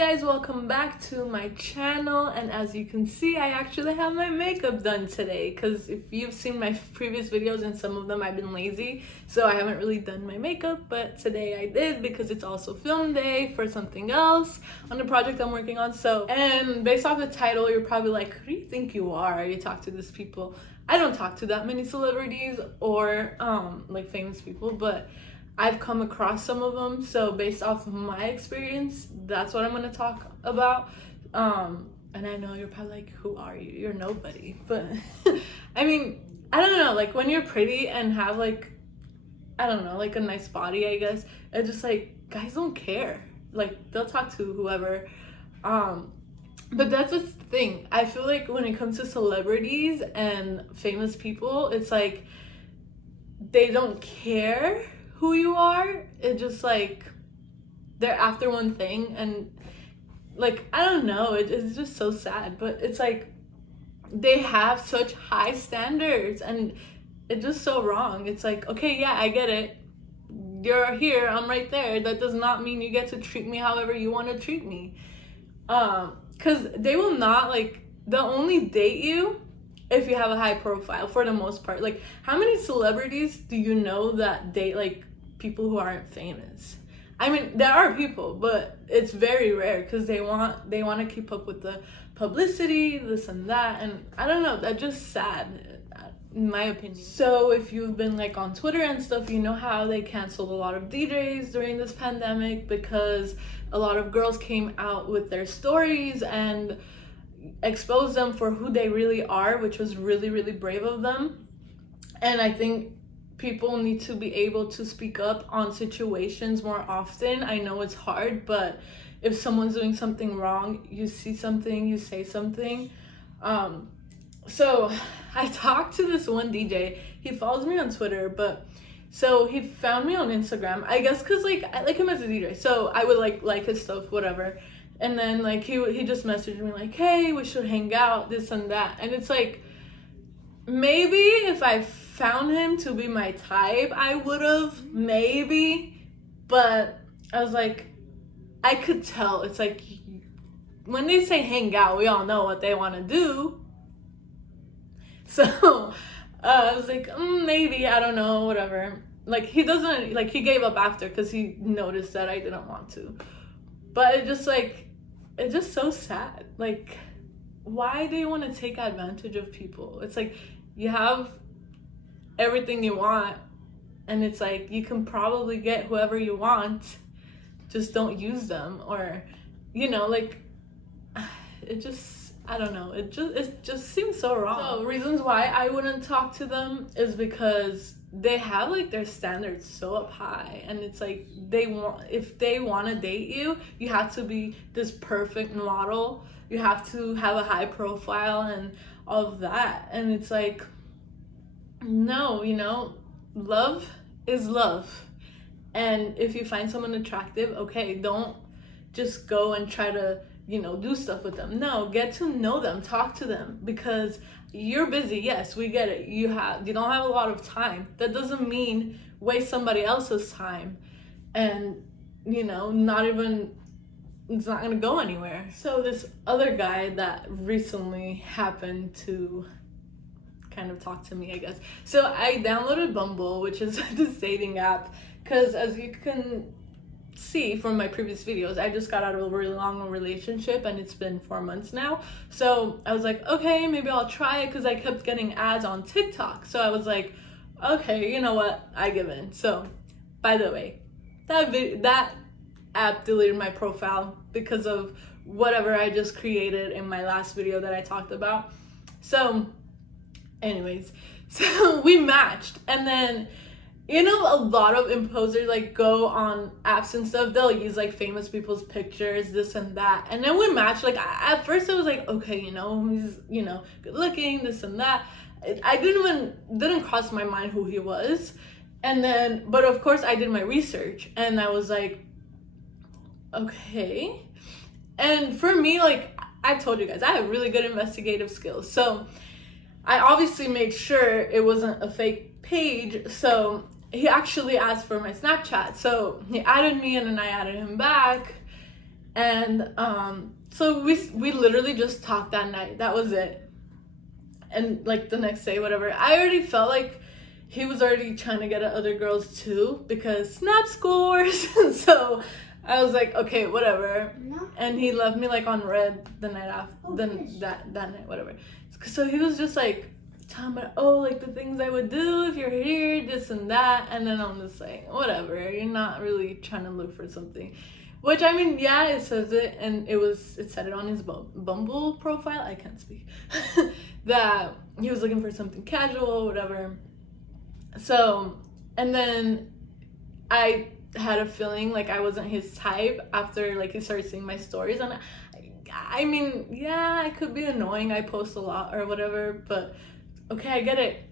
guys, welcome back to my channel. And as you can see, I actually have my makeup done today, because if you've seen my previous videos, and some of them I've been lazy, so I haven't really done my makeup, but today I did because it's also film day for something else on the project I'm working on. So, and based off the title, you're probably like, who do you think you are? You talk to these people. I don't talk to that many celebrities or like famous people, but I've come across some of them, so based off of my experience, that's what I'm going to talk about. And I know you're probably like, who are you? You're nobody. But I mean, I don't know, like when you're pretty and have like, I don't know, like a nice body, I guess, it's just like, guys don't care. Like they'll talk to whoever. But that's the thing. I feel like when it comes to celebrities and famous people, it's like they don't care who you are. It's just like they're after one thing, and like I don't know, it's just so sad, but it's like they have such high standards and it's just so wrong. It's like, okay, yeah, I get it, you're here, I'm right there, that does not mean you get to treat me however you want to treat me, because they will not, like, they'll only date you if you have a high profile for the most part. Like, how many celebrities do you know that date like people who aren't famous? I mean, there are people, but it's very rare because they want to keep up with the publicity, this and that, and I don't know, that's just sad in my opinion. So if you've been like on Twitter and stuff, you know how they canceled a lot of DJs during this pandemic because a lot of girls came out with their stories and exposed them for who they really are, which was really, really brave of them. And I think people need to be able to speak up on situations more often. I know it's hard, but if someone's doing something wrong, you see something, you say something. So I talked to this one DJ. He follows me on Twitter, but so he found me on Instagram, I guess because like I like him as a DJ, so I would like his stuff, whatever. And then like he just messaged me like, hey, we should hang out, this and that. And it's like, maybe if I found him to be my type, I would have, maybe. But I was like, I could tell. It's like, when they say hang out, we all know what they want to do. So I was like, maybe, I don't know, whatever. Like, he doesn't, like, he gave up after because he noticed that I didn't want to. But it just like, it's just so sad. Like, why do you want to take advantage of people? It's like, you have everything you want, and it's like, you can probably get whoever you want, just don't use them. Or, you know, like, it just, I don't know, it just seems so wrong. So reasons why I wouldn't talk to them is because they have like their standards so up high, and it's like, if they want to date you, you have to be this perfect model, you have to have a high profile and all of that. And it's like, no, you know, love is love. And if you find someone attractive, okay, don't just go and try to, you know, do stuff with them. No, get to know them, talk to them, because you're busy. Yes, we get it. You don't have a lot of time. That doesn't mean waste somebody else's time, and, you know, it's not gonna go anywhere. So this other guy that recently happened to kind of talk to me, I guess. So I downloaded Bumble, which is this dating app, because as you can see from my previous videos, I just got out of a really long relationship, and it's been 4 months now. So I was like, okay, maybe I'll try it, because I kept getting ads on TikTok. So I was like, okay, you know what, I give in. So, by the way, that app deleted my profile because of whatever I just created in my last video that I talked about. So anyways, so we matched, and then, you know, a lot of imposers like go on apps and stuff, they'll use like famous people's pictures, this and that, and then we matched. Like, at first I was like, okay, you know, he's, you know, good looking, this and that. I didn't cross my mind who he was. And then, but of course I did my research, and I was like, okay. And for me, like I've told you guys, I have really good investigative skills, so I obviously made sure it wasn't a fake page. So he actually asked for my Snapchat, so he added me, and then I added him back, And so we literally just talked that night. That was it. And like the next day, whatever, I already felt like he was already trying to get at other girls too, because snap scores. So I was like, okay, whatever. No. And he left me like on red the night after, that night, whatever. So he was just like talking about, oh, like the things I would do if you're here, this and that. And then I'm just like, whatever, you're not really trying to look for something. Which, I mean, yeah, it says it, and it said it on his Bumble profile, I can't speak, that he was looking for something casual, whatever. So, and then I had a feeling like I wasn't his type after like he started seeing my stories. And I mean, yeah, I could be annoying, I post a lot or whatever, but okay, I get it.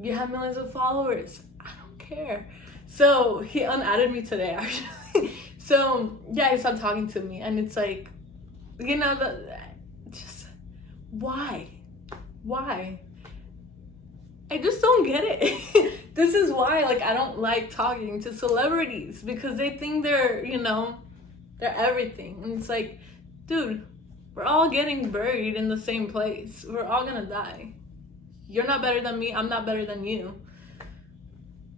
You have millions of followers, I don't care. So he unadded me today, actually. So yeah, he stopped talking to me, and it's like, you know, just why? I just don't get it. This is why, like, I don't like talking to celebrities, because they think they're, you know, they're everything. And it's like, dude, we're all getting buried in the same place. We're all gonna die. You're not better than me, I'm not better than you.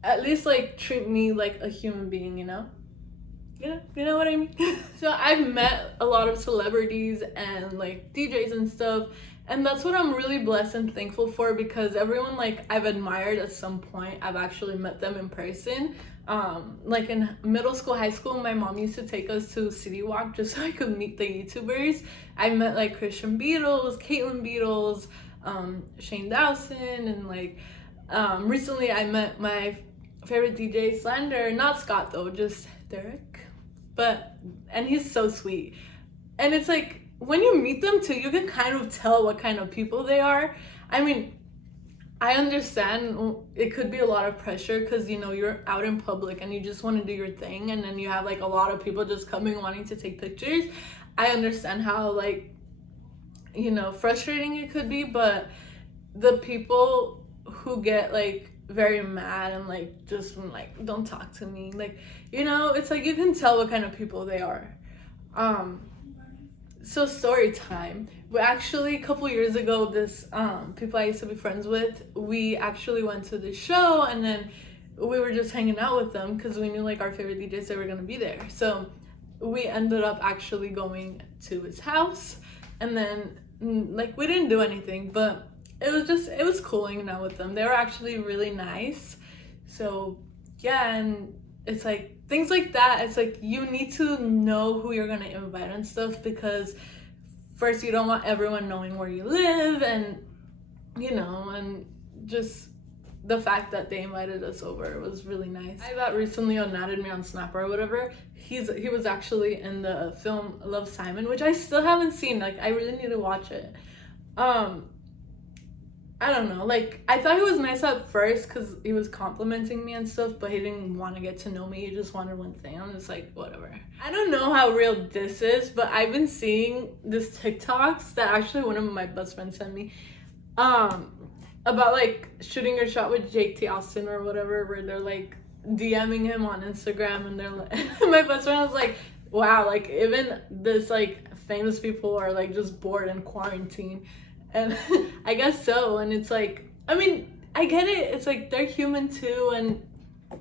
At least, like, treat me like a human being, you know? Yeah, you know what I mean? So I've met a lot of celebrities and like DJs and stuff, and that's what I'm really blessed and thankful for, because everyone like I've admired at some point, I've actually met them in person. Like in middle school, high school, my mom used to take us to City Walk just so I could meet the YouTubers. I met like Christian Beatles, Caitlin Beatles, Shane Dawson, and like recently I met my favorite DJ, Slander, not Scott though, just Derek. And he's so sweet. And it's like, when you meet them too, you can kind of tell what kind of people they are. I mean, I understand it could be a lot of pressure, because, you know, you're out in public and you just want to do your thing, and then you have like a lot of people just coming wanting to take pictures. I understand how, like, you know, frustrating it could be, but the people who get like very mad and like just like, don't talk to me, like, you know, it's like you can tell what kind of people they are. So story time. We actually, a couple years ago, this people I used to be friends with, we actually went to the show, and then we were just hanging out with them because we knew like our favorite DJs, they were gonna be there. So we ended up actually going to his house, and then like we didn't do anything, but it was cool hanging out with them. They were actually really nice. So yeah, and it's like things like that. It's like you need to know who you're gonna invite and stuff, because first you don't want everyone knowing where you live, and you know, and just the fact that they invited us over was really nice. I got recently unadded me on Snapper or whatever. He was actually in the film Love, Simon, which I still haven't seen. Like, I really need to watch it. I don't know, like, I thought he was nice at first because he was complimenting me and stuff, but he didn't want to get to know me. He just wanted one thing. I'm just like, whatever. I don't know how real this is, but I've been seeing this TikToks that actually one of my best friends sent me, about like shooting your shot with Jake T. Austin or whatever, where they're like DMing him on Instagram, and they're like, my best friend was like, wow, like even this like famous people are like just bored in quarantine. And I guess so. And it's like, I mean, I get it. It's like they're human too, and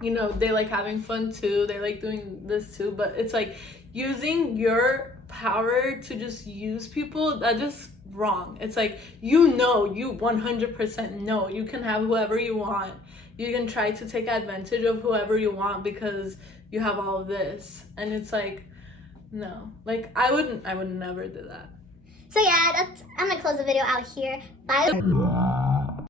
you know, they like having fun too. They like doing this too. But it's like using your power to just use people, that's just wrong. It's like, you know, you 100% know you can have whoever you want. You can try to take advantage of whoever you want because you have all of this. And it's like, no. Like, I would never do that. So yeah, I'm gonna close the video out here. Bye.